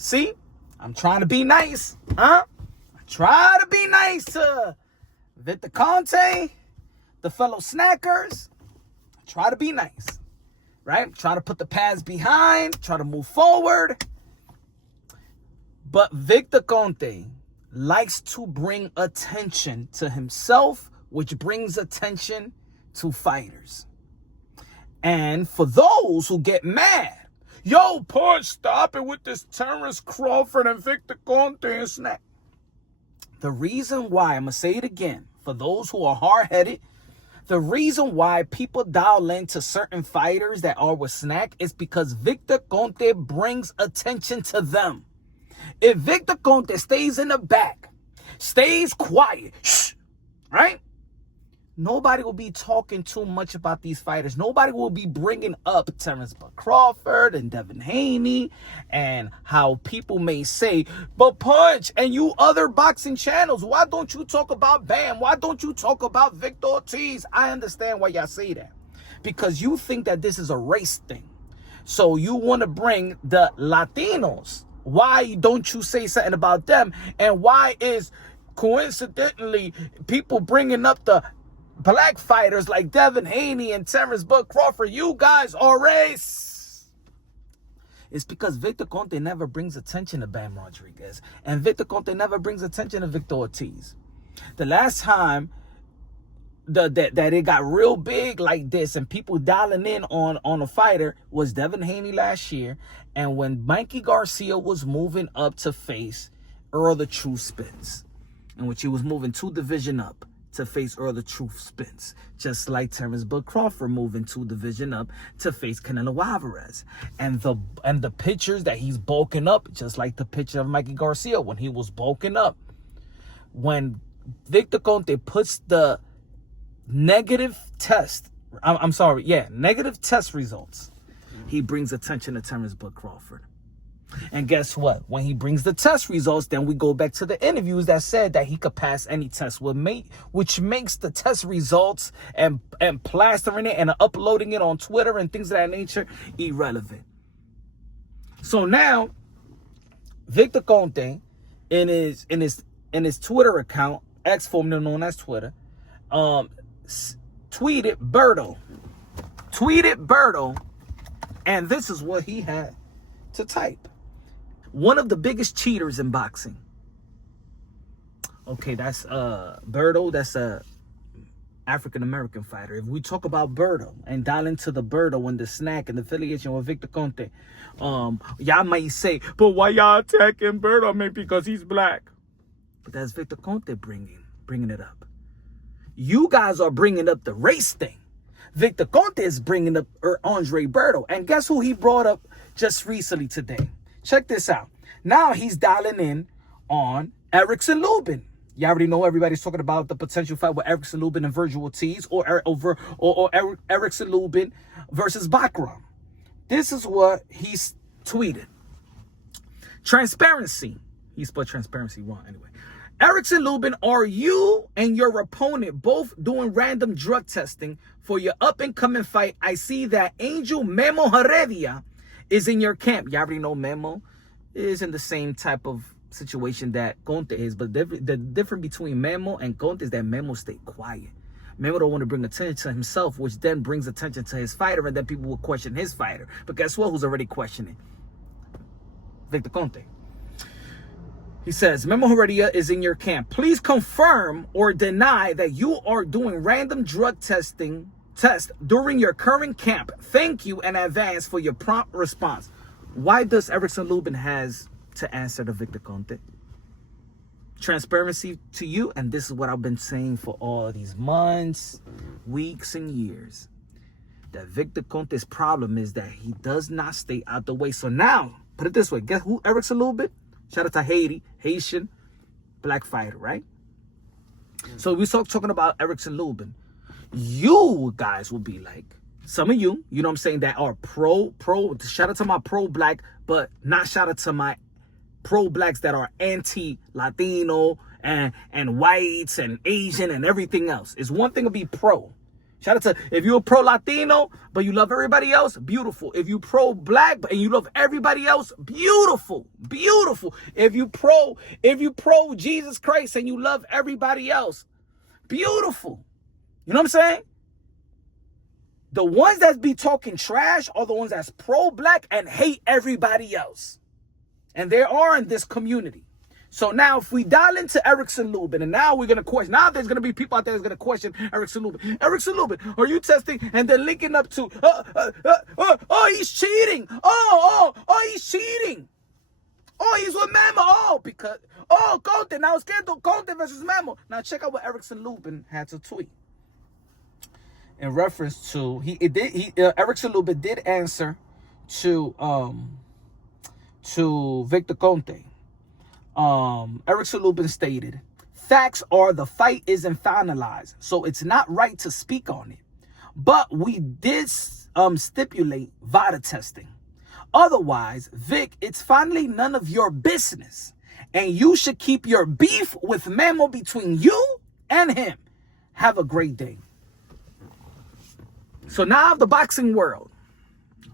See, I'm trying to be nice, huh? I try to be nice to Victor Conte, the fellow snackers. I try to be nice, right? Try to put the pads behind, try to move forward. But Victor Conte likes to bring attention to himself, which brings attention to fighters. And for those who get mad, yo, Punch, stop it with this Terrence Crawford and Victor Conte and snack. The reason why, I'm going to say it again, for those who are hard-headed, the reason why people dial into certain fighters that are with snack is because Victor Conte brings attention to them. If Victor Conte stays in the back, stays quiet, shh, right? Nobody will be talking too much about these fighters. Nobody will be bringing up Terrence Crawford and Devin Haney and how people may say, but Punch and you other boxing channels, why don't you talk about Bam? Why don't you talk about Victor Ortiz? I understand why y'all say that. Because you think that this is a race thing. So you want to bring the Latinos. Why don't you say something about them? And why is coincidentally people bringing up the black fighters like Devin Haney and Terrence Crawford? You guys are race. It's because Victor Conte never brings attention to Bam Rodriguez. And Victor Conte never brings attention to Victor Ortiz. The last time that it got real big like this and people dialing in on a fighter was Devin Haney last year. And when Mikey Garcia was moving up to face Earl the Truth Spence, in which he was moving 2 division up to face Earl the Truth Spence, just like Terrence Crawford moving 2 division up to face Canelo Alvarez. And the pictures that he's bulking up, just like the picture of Mikey Garcia when he was bulking up. When Victor Conte puts the negative test results, he brings attention to Terrence Crawford. And guess what? When he brings the test results, then we go back to the interviews that said that he could pass any test with me, which makes the test results and plastering it and uploading it on Twitter and things of that nature irrelevant. So now, Victor Conte, in his Twitter account, X formerly known as Twitter, tweeted Berto, and this is what he had to type. One of the biggest cheaters in boxing. Okay, that's Berto. That's a African-American fighter. If we talk about Berto and dial into the Berto and the snack and the affiliation with Victor Conte, y'all might say, but why y'all attacking Berto? I mean, because he's black. But that's Victor Conte bringing it up. You guys are bringing up the race thing. Victor Conte is bringing up Andre Berto. And guess who he brought up just recently today? Check this out. Now he's dialing in on Erickson Lubin. You already know everybody's talking about the potential fight with Erickson Lubin and Virgil Ortiz or Erickson Lubin versus Bakram. This is what he's tweeted. Transparency. He spelled transparency wrong anyway. Erickson Lubin, are you and your opponent both doing random drug testing for your up-and-coming fight? I see that Angel Memo Heredia is in your camp. You already know Memo is in the same type of situation that Conte is. But the difference between Memo and Conte is that Memo stayed quiet. Memo don't want to bring attention to himself, which then brings attention to his fighter, and then people will question his fighter. But guess what? Who's already questioning? Victor Conte. He says, Memo Heredia is in your camp. Please confirm or deny that you are doing random drug tests during your current camp. Thank you in advance for your prompt response. Why does Erickson Lubin has to answer to Victor Conte? Transparency to you, and this is what I've been saying for all these months, weeks, and years. That Victor Conte's problem is that he does not stay out the way. So now, put it this way, guess who Erickson Lubin? Shout out to Haitian black fighter, right? So we start talking about Erickson Lubin. You guys will be like, some of you know what I'm saying, that are pro, shout out to my pro-black, but not shout out to my pro-blacks that are anti-Latino and whites and Asian and everything else. It's one thing to be pro, Shout out to, if you're pro-Latino, but you love everybody else, beautiful. If you pro-black and you love everybody else, beautiful, beautiful. If you pro Jesus Christ and you love everybody else, beautiful. You know what I'm saying? The ones that be talking trash are the ones that's pro-black and hate everybody else. And there are in this community. So now if we dial into Erickson Lubin, and now we're going to question, now there's going to be people out there that's going to question Erickson Lubin. Erickson Lubin, are you testing? And then linking up to, he's cheating. He's cheating. Oh, he's with Memo. Conte. Now it's Conte versus Memo. Now check out what Erickson Lubin had to tweet. In reference to, Erickson Lubin did answer to Victor Conte. Erickson Lubin stated, facts are the fight isn't finalized, so it's not right to speak on it. But we did stipulate VADA testing. Otherwise, Vic, it's finally none of your business. And you should keep your beef with Memo between you and him. Have a great day. So now the boxing world.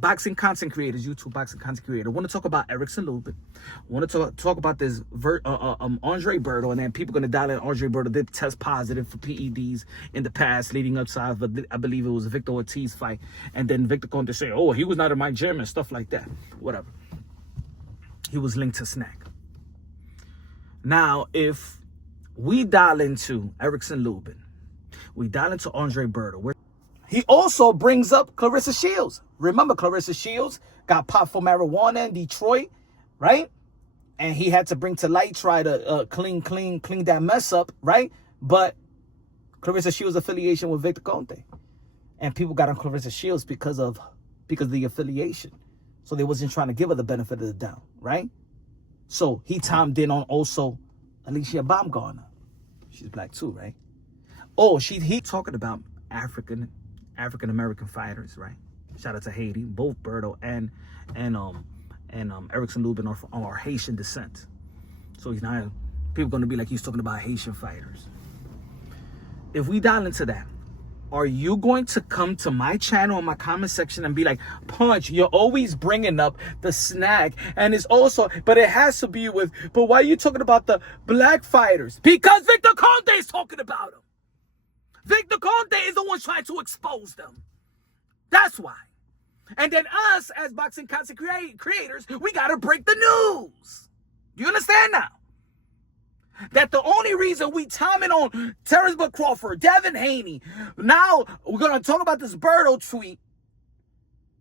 Boxing content creators, YouTube boxing content creator. I want to talk about Erickson Lubin. I want to talk about this Andre Berto, and then people going to dial in. Andre Berto did test positive for PEDs in the past, leading up to, I believe it was a Victor Ortiz fight, and then Victor Conte say, oh, he was not in my gym and stuff like that. Whatever. He was linked to Snack. Now, if we dial into Erickson Lubin, we dial into Andre Berto. He also brings up Clarissa Shields. Remember, Clarissa Shields got popped for marijuana in Detroit, right? And he had to bring to light, try to clean that mess up, right? But Clarissa Shields' affiliation with Victor Conte. And people got on Clarissa Shields because of the affiliation. So they wasn't trying to give her the benefit of the doubt, right? So he timed in on also Alicia Baumgartner. She's black too, right? Oh, he talking about African-American fighters, right? Shout out to Haiti. Both Berto and Erickson Lubin are Haitian descent. So he's not, people going to be like he's talking about Haitian fighters. If we dial into that, are you going to come to my channel in my comment section and be like, Punch, you're always bringing up the Snack, and it's also, but it has to be with, but why are you talking about the black fighters? Because Victor Conte is talking about them. Victor Conte is the one trying to expose them. That's why. And then us, as boxing content creators, we got to break the news. You understand now? That the only reason we timing on Terrence Bud Crawford, Devin Haney, now we're going to talk about this Berto tweet.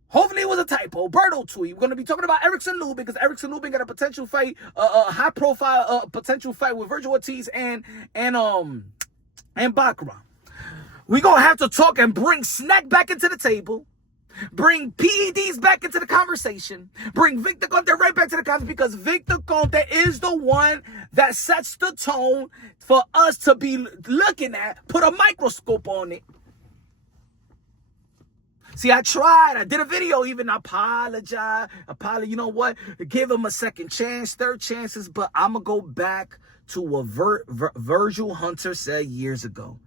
Hopefully it was a typo. Berto tweet. We're going to be talking about Erickson Lubin because Erickson Lubin got a potential fight, a high-profile potential fight with Virgil Ortiz and Baccarat. We're going to have to talk and bring Snack back into the table. Bring PEDs back into the conversation. Bring Victor Conte right back to the conversation because Victor Conte is the one that sets the tone for us to be looking at. Put a microscope on it. See, I tried. I did a video, even apologize. You know what? Give him a second chance, third chances. But I'm going to go back to what Virgil Hunter said years ago.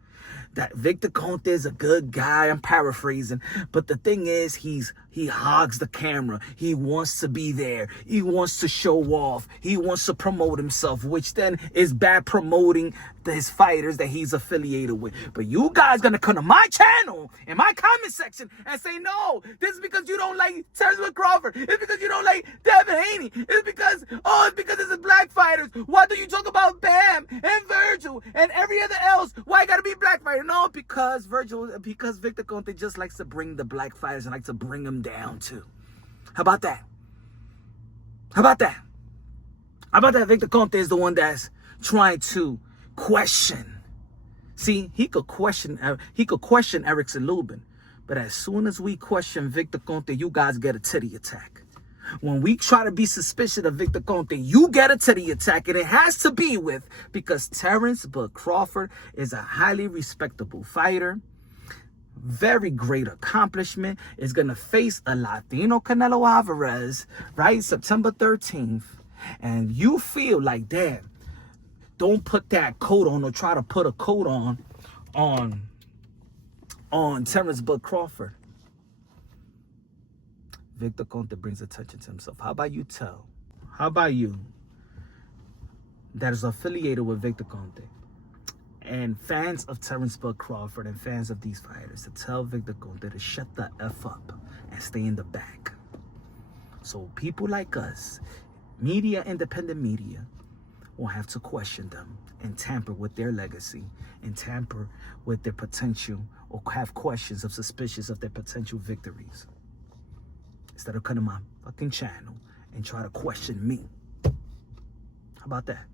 That Victor Conte is a good guy. I'm paraphrasing. But the thing is, he hogs the camera. He wants to be there. He wants to show off. He wants to promote himself, which then is bad promoting his fighters that he's affiliated with. But you guys going to come to my channel, in my comment section, and say, no, this is because you don't like Terrence Bud Crawford. It's because you don't like Devin Haney. It's because it's black fighters. Why do you talk about Bam and Virgil and every other else? Why got to be black fighters? No, because Victor Conte just likes to bring the black fighters and likes to bring them down too. How about that? How about that? How about that? Victor Conte is the one that's trying to question. See, he could question Erickson Lubin, but as soon as we question Victor Conte, you guys get a titty attack. When we try to be suspicious of Victor Conte, you get a titty attack, and it has to be with because Terrence Bud Crawford is a highly respectable fighter. Very great accomplishment. Is going to face a Latino Canelo Alvarez, right? September 13th. And you feel like, damn, don't put that coat on or try to put a coat on on Terrence Bud Crawford. Victor Conte brings attention to himself. How about you that is affiliated with Victor Conte and fans of Terrence Bud Crawford and fans of these fighters to tell Victor Conte to shut the F up and stay in the back. So people like us, independent media, won't have to question them and tamper with their legacy and tamper with their potential or have questions of suspicious of their potential victories. Instead of coming to my fucking channel and try to question me. How about that?